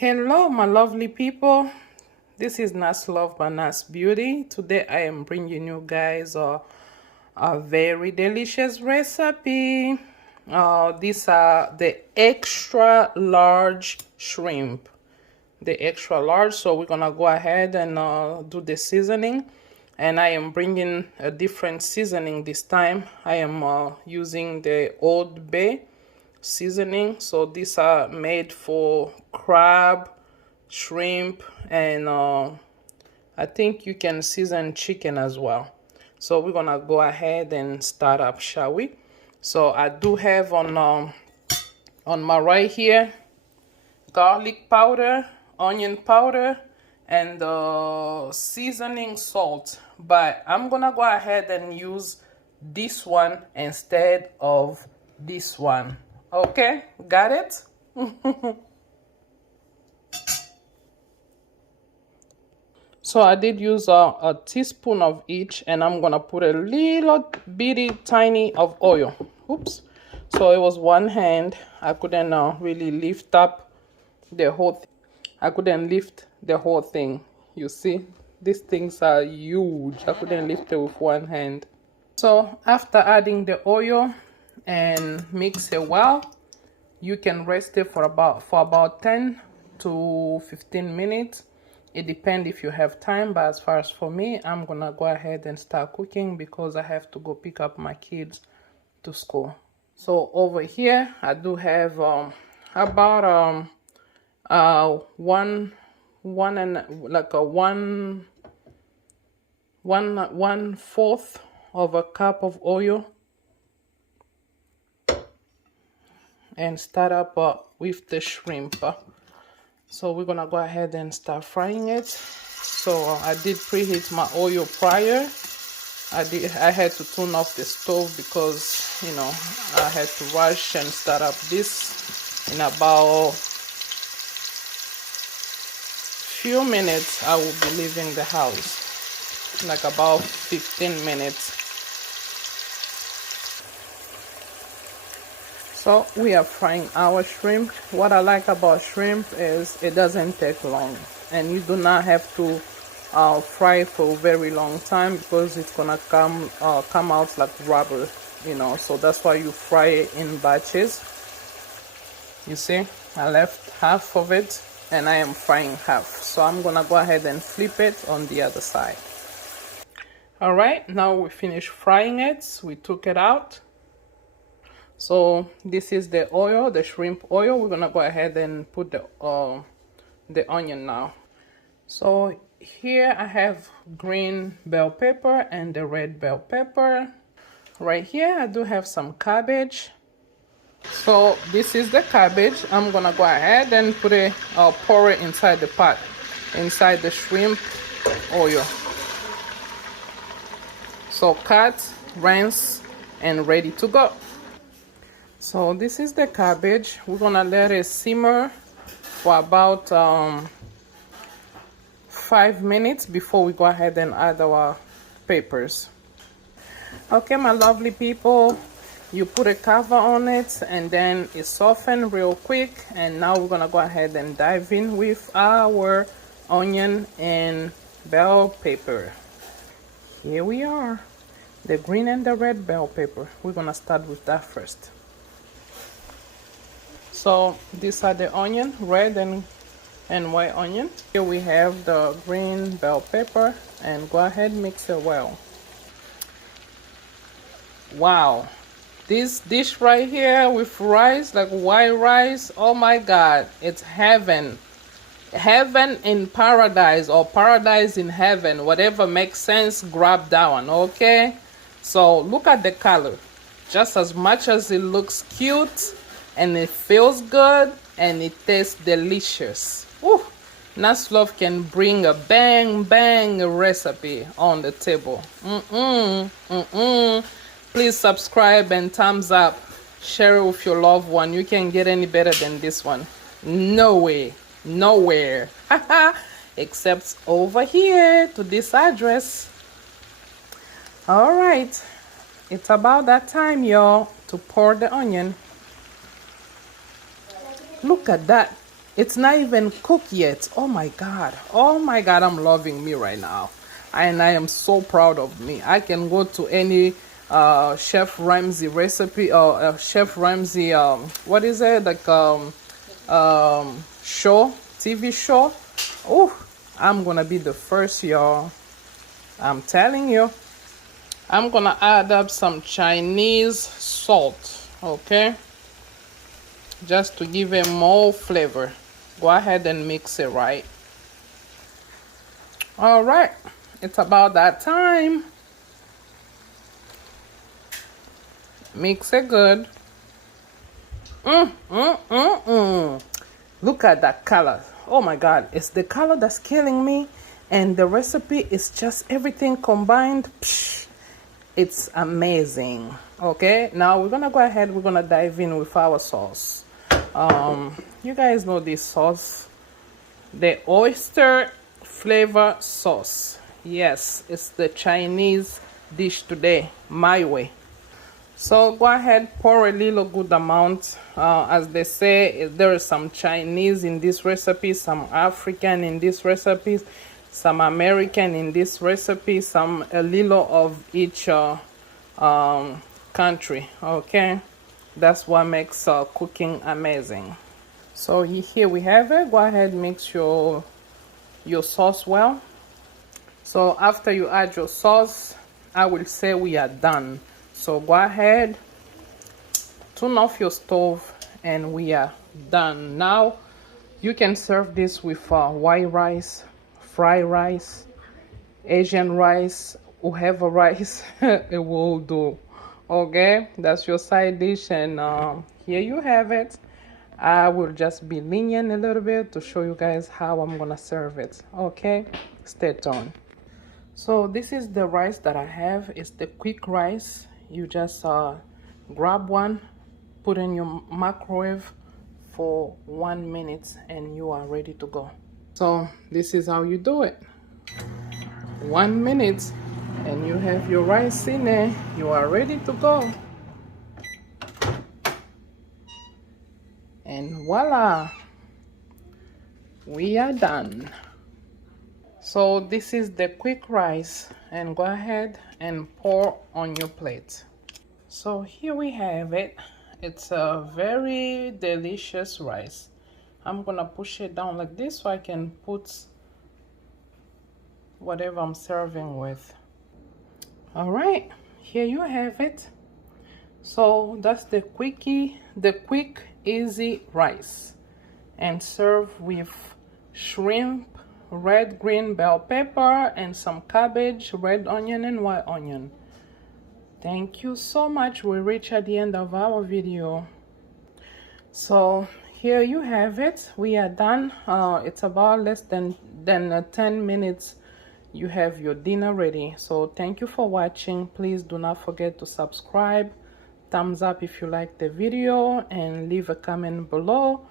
Hello, my lovely people. This is Nas Love by Nas Beauty. Today I am bringing you guys a very delicious recipe. These are the extra large shrimp. The extra large. So we're gonna go ahead and do the seasoning. And I am bringing a different seasoning this time. I am using the Old Bay seasoning. So these are made for crab, shrimp, and I think you can season chicken as well. So we're gonna go ahead and start up, shall we? So I do have on my right here garlic powder, onion powder, and seasoning salt, but I'm gonna go ahead and use this one instead of this one. Okay, got it? So I did use a teaspoon of each, and I'm gonna put a little bitty tiny of oil. Oops. So it was one hand. I couldn't really lift up the whole thing. I couldn't lift the whole thing. You see, these things are huge. I couldn't lift it with one hand. So after adding the oil and mix it well, you can rest it for about 10 to 15 minutes. It depends if you have time, but as far as for me, I'm gonna go ahead and start cooking because I have to go pick up my kids to school. So over here I do have about one fourth of a cup of oil, and start up with the shrimp. So we're gonna go ahead and start frying it. So I did preheat my oil prior. I had to turn off the stove because, you know, I had to rush and start up this. In about few minutes I will be leaving the house, like about 15 minutes. So we are frying our shrimp. What I like about shrimp is it doesn't take long, and you do not have to fry for a very long time because it's gonna come out like rubber, you know. So that's why you fry it in batches. You see, I left half of it and I am frying half. So I'm gonna go ahead and flip it on the other side. All right, now we finished frying it. We took it out. So this is the oil, the shrimp oil. We're gonna go ahead and put the onion now. So here I have green bell pepper and the red bell pepper. Right here I do have some cabbage. So this is the cabbage. I'm gonna go ahead and put it, pour it inside the pot, inside the shrimp oil. So cut, rinse, and ready to go. So this is the cabbage. We're gonna let it simmer for about 5 minutes before we go ahead and add our peppers. Okay, my lovely people, you put a cover on it and then it softens real quick, and now we're gonna go ahead and dive in with our onion and bell pepper. Here we are, the green and the red bell pepper. We're gonna start with that first. So these are the onion, red and white onion. Here we have the green bell pepper, and go ahead mix it well. Wow, this dish right here with rice, like white rice, oh my God, it's heaven. Heaven in paradise, or paradise in heaven, whatever makes sense, grab that one. Okay, so look at the color. Just as much as it looks cute, and it feels good, and it tastes delicious. Woo! Nas Love can bring a bang recipe on the table. Please subscribe and thumbs up. Share it with your loved one. You can't get any better than this one. No way, nowhere. Except over here to this address. All right, it's about that time, y'all, to pour the onion. Look at that It's not even cooked yet. Oh my God. Oh my God, I'm loving me right now. And I am so proud of me. I can go to any Chef Ramsay recipe or Chef Ramsay, what is it? Like show, TV show. Oh, I'm gonna be the first, y'all. I'm telling you. I'm gonna add up some Chinese salt, okay? Just to give it more flavor. Go ahead and mix it right. All right, it's about that time. Mix it good. Look at that color. Oh my God, it's the color that's killing me. And the recipe is just everything combined. Psh, it's amazing. Okay, now we're gonna go ahead, we're gonna dive in with our sauce. You guys know this sauce, the Oyster Flavor sauce. Yes, it's the Chinese dish today, my way. So go ahead, pour a little good amount. As they say, there is some Chinese in this recipe, some African in this recipe, some American in this recipe, some a little of each country. Okay, that's what makes cooking amazing. So here we have it. Go ahead, mix your sauce well. So after you add your sauce, I will say we are done. So go ahead, turn off your stove, and we are done. Now you can serve this with white rice, fried rice, Asian rice, whatever rice it will do. Okay, that's your side dish, and here you have it. I will just be lenient a little bit to show you guys how I'm gonna serve it. Okay, stay tuned. So this is the rice that I have. It's the quick rice. You just grab one, put in your microwave for 1 minute, and you are ready to go. So this is how you do it. 1 minute, and you have your rice in there. You are ready to go. And voila, we are done. So this is the quick rice, and go ahead and pour on your plate. So here we have it. It's a very delicious rice. I'm gonna push it down like this so I can put whatever I'm serving with. All right, here you have it. So that's the quick easy rice, and serve with shrimp, red green bell pepper, and some cabbage, red onion, and white onion. Thank you so much. We reached at the end of our video. So here you have it. We are done. It's about less than 10 minutes. You have your dinner ready. So thank you for watching. Please do not forget to subscribe, thumbs up if you like the video, and leave a comment below.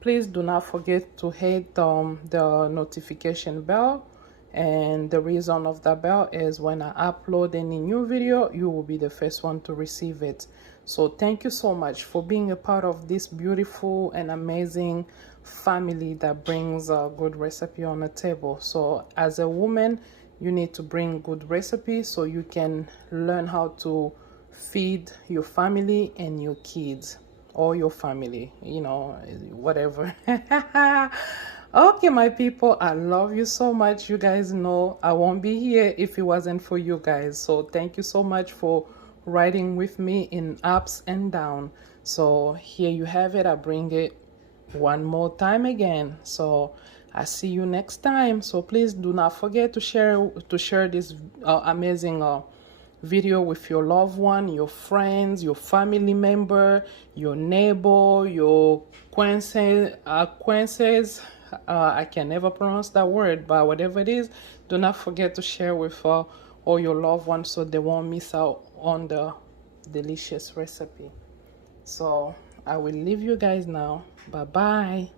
Please do not forget to hit the notification bell, and the reason of that bell is when I upload any new video, you will be the first one to receive it. So thank you so much for being a part of this beautiful and amazing family that brings a good recipe on the table. So as a woman, you need to bring good recipes so you can learn how to feed your family and your kids, or your family, you know, whatever. Okay, my people, I love you so much. You guys know I won't be here if it wasn't for you guys. So thank you so much for riding with me in ups and downs. So here you have it. I bring it one more time again. So I see you next time. So please do not forget to share this amazing video with your loved one, your friends, your family member, your neighbor, your acquaintances. I can never pronounce that word, but whatever it is, do not forget to share with all your loved ones so they won't miss out on the delicious recipe. So I will leave you guys now. Bye bye.